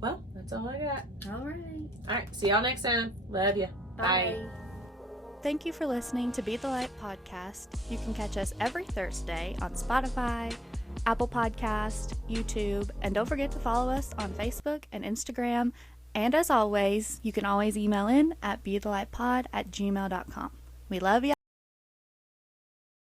Well, that's all I got. All right. All right. See y'all next time. Love you. Bye. Thank you for listening to Be the Light podcast. You can catch us every Thursday on Spotify, Apple Podcast, YouTube, and don't forget to follow us on Facebook and Instagram. And as always, you can always email in at bethelightpod@gmail.com. We love you.